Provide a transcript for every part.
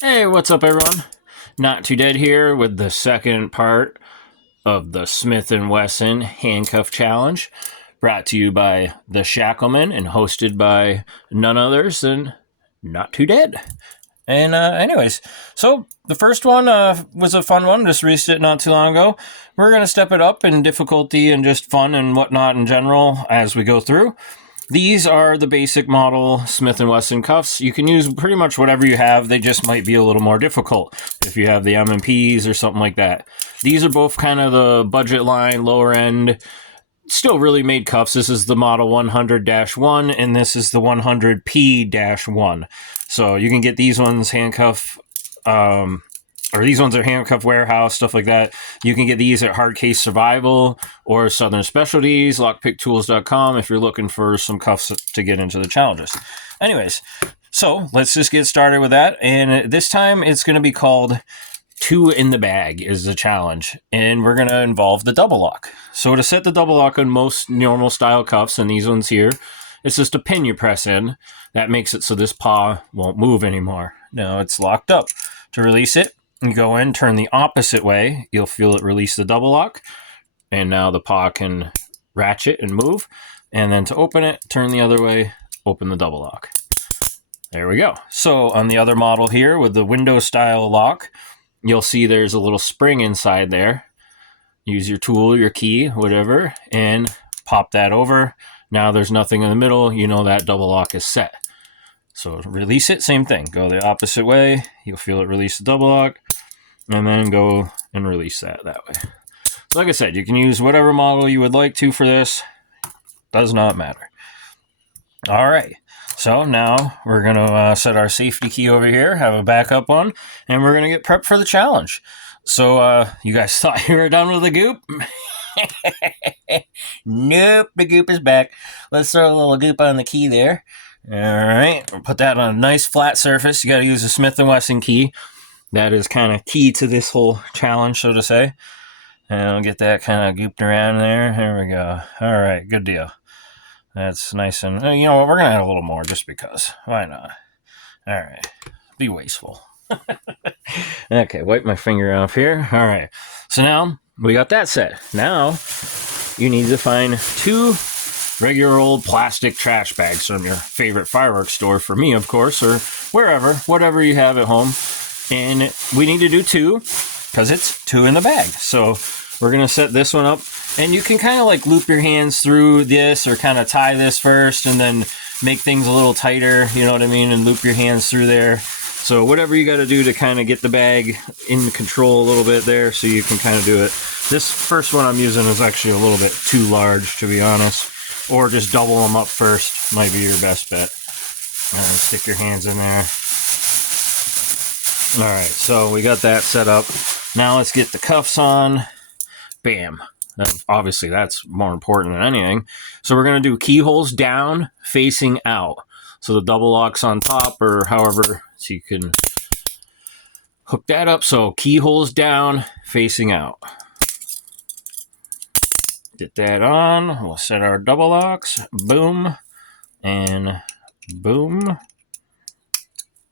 Hey, what's up, everyone? Not Too Dead here with the second part of the Smith&Wesson Handcuff Challenge, brought to you by the Shacklmen and hosted by none others than Not Too Dead. And anyways, so the first one was a fun one. Just released it not too long ago. We're gonna step it up in difficulty and just fun and whatnot in general as we go through. These are the basic model Smith&Wesson cuffs. You can use pretty much whatever you have. They just might be a little more difficult if you have the M&Ps or something like that. These are both kind of the budget line, lower end, still really made cuffs. This is the model 100-1 and this is the 100P-1. So you can get these ones handcuff or these ones are Handcuff Warehouse, stuff like that. You can get these at Hardcase Survival or Southern Specialties, lockpicktools.com if you're looking for some cuffs to get into the challenges. Anyways, so let's just get started with that. And this time it's going to be called Two in the Bag is the challenge. And we're going to involve the double lock. So to set the double lock on most normal style cuffs, and these ones here, it's just a pin you press in. That makes it so this paw won't move anymore. Now it's locked up. To release it, you go in, turn the opposite way. You'll feel it release the double lock. And now the paw can ratchet and move. And then to open it, turn the other way, open the double lock. There we go. So on the other model here with the window style lock, you'll see there's a little spring inside there. Use your tool, your key, whatever, and pop that over. Now there's nothing in the middle. You know that double lock is set. So release it, same thing. Go the opposite way. You'll feel it release the double lock. And then go and release that way. So like I said, you can use whatever model you would like to for this. Does not matter. All right. So now we're going to set our safety key over here, have a backup one, and we're going to get prepped for the challenge. So you guys thought you were done with the goop? Nope, the goop is back. Let's throw a little goop on the key there. All right, we'll put that on a nice flat surface. You got to use a Smith&Wesson key. That is kind of key to this whole challenge, so to say. And I'll get that kind of gooped around there. There we go. All right, good deal. That's nice and, you know what, we're going to add a little more just because. Why not? All right, be wasteful. Okay, wipe my finger off here. All right, so now we got that set. Now you need to find two regular old plastic trash bags from your favorite fireworks store, for me, of course, or wherever, whatever you have at home. And we need to do two because it's two in the bag. So we're going to set this one up. And you can kind of like loop your hands through this or kind of tie this first and then make things a little tighter, you know what I mean, and loop your hands through there. So whatever you got to do to kind of get the bag in control a little bit there so you can kind of do it. This first one I'm using is actually a little bit too large, to be honest. Or just double them up first might be your best bet. And stick your hands in there. All right, so we got that set up. Now let's get the cuffs on. Bam. Obviously, that's more important than anything. So we're going to do keyholes down, facing out. So the double lock's on top or however, so you can hook that up. So keyholes down, facing out. Get that on. We'll set our double locks. Boom. And boom.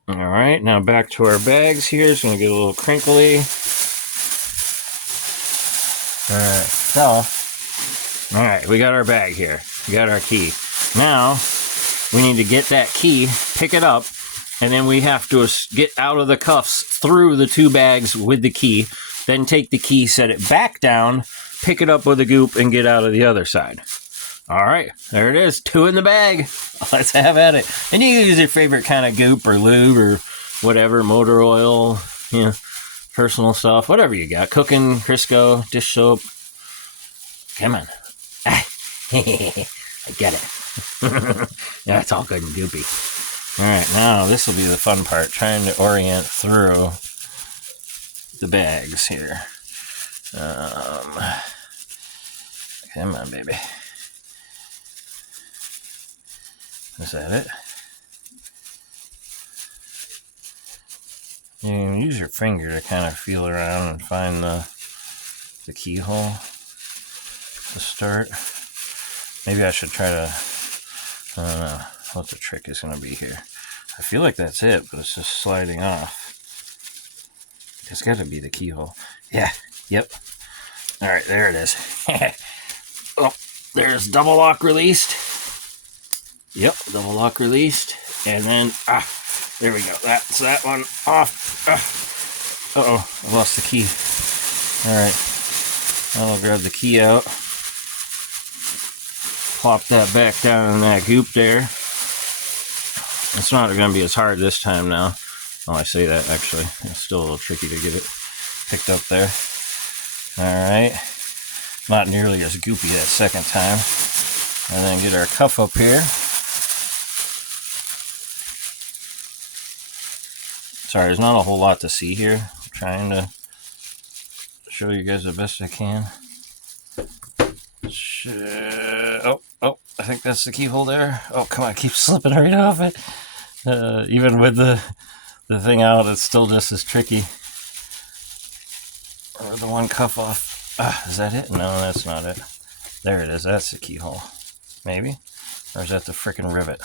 All right, now back to our bags here. It's going to get a little crinkly. All right, so, all right, we got our bag here. We got our key. Now, we need to get that key, pick it up, and then we have to get out of the cuffs through the two bags with the key. Then take the key, set it back down, pick it up with a goop, and get out of the other side. All right, there it is, two in the bag. Let's have at it. And you can use your favorite kind of goop or lube or whatever, motor oil, you know, personal stuff, whatever you got. Cooking, Crisco, dish soap. Come on. I get it. Yeah, it's all good and goopy. All right, now this will be the fun part, trying to orient through the bags here. Come on, baby. Is that it? You can use your finger to kind of feel around and find the keyhole to start. Maybe I should try to, I don't know what the trick is going to be here. I feel like that's it, but it's just sliding off. It's got to be the keyhole. Yeah. Yep. All right, there it is. Oh, there's double lock released. Yep, double lock released. And then, there we go. That's that one off. Uh-oh, I lost the key. All right, I'll grab the key out. Plop that back down in that goop there. It's not going to be as hard this time now. Oh, I say that, actually. It's still a little tricky to get it picked up there. All right. Not nearly as goopy that second time. And then get our cuff up here. Sorry, there's not a whole lot to see here. I'm trying to show you guys the best I can. Oh, I think that's the keyhole there. Oh, come on, I keep slipping right off it. Even with the thing out, it's still just as tricky. Or the one cuff off. Is that it? No, that's not it. There it is. That's the keyhole. Maybe? Or is that the frickin' rivet?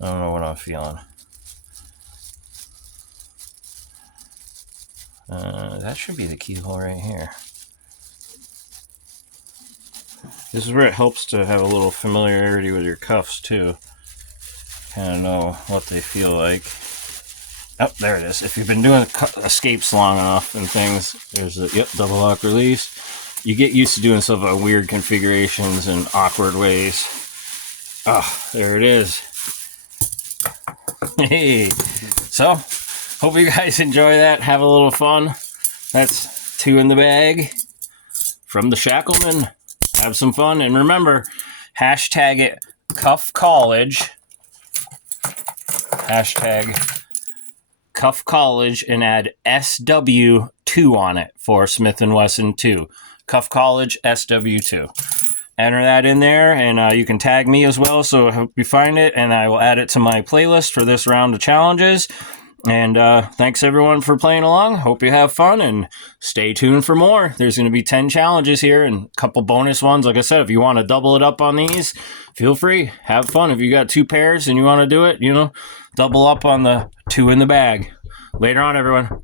I don't know what I'm feeling. That should be the keyhole right here. This is where it helps to have a little familiarity with your cuffs too. Kind of know what they feel like. Oh, there it is. If you've been doing escapes long enough and things, there's a double lock release. You get used to doing stuff in weird configurations and awkward ways. There it is. Hey, so hope you guys enjoy that. Have a little fun. That's 2 in the bag from the Shacklmen. Have some fun, and remember, hashtag it Cuff College. Hashtag Cuff College and add SW2 on it for Smith&Wesson 2. Cuff College SW2. Enter that in there, and you can tag me as well, so I hope you find it, and I will add it to my playlist for this round of challenges. And thanks everyone for playing along. Hope you have fun, and stay tuned for more. There's going to be 10 challenges here and a couple bonus ones. Like I said, if you want to double it up on these, feel free. Have fun. If you got 2 pairs and you want to do it, double up on the 2 in the bag. Later on, everyone.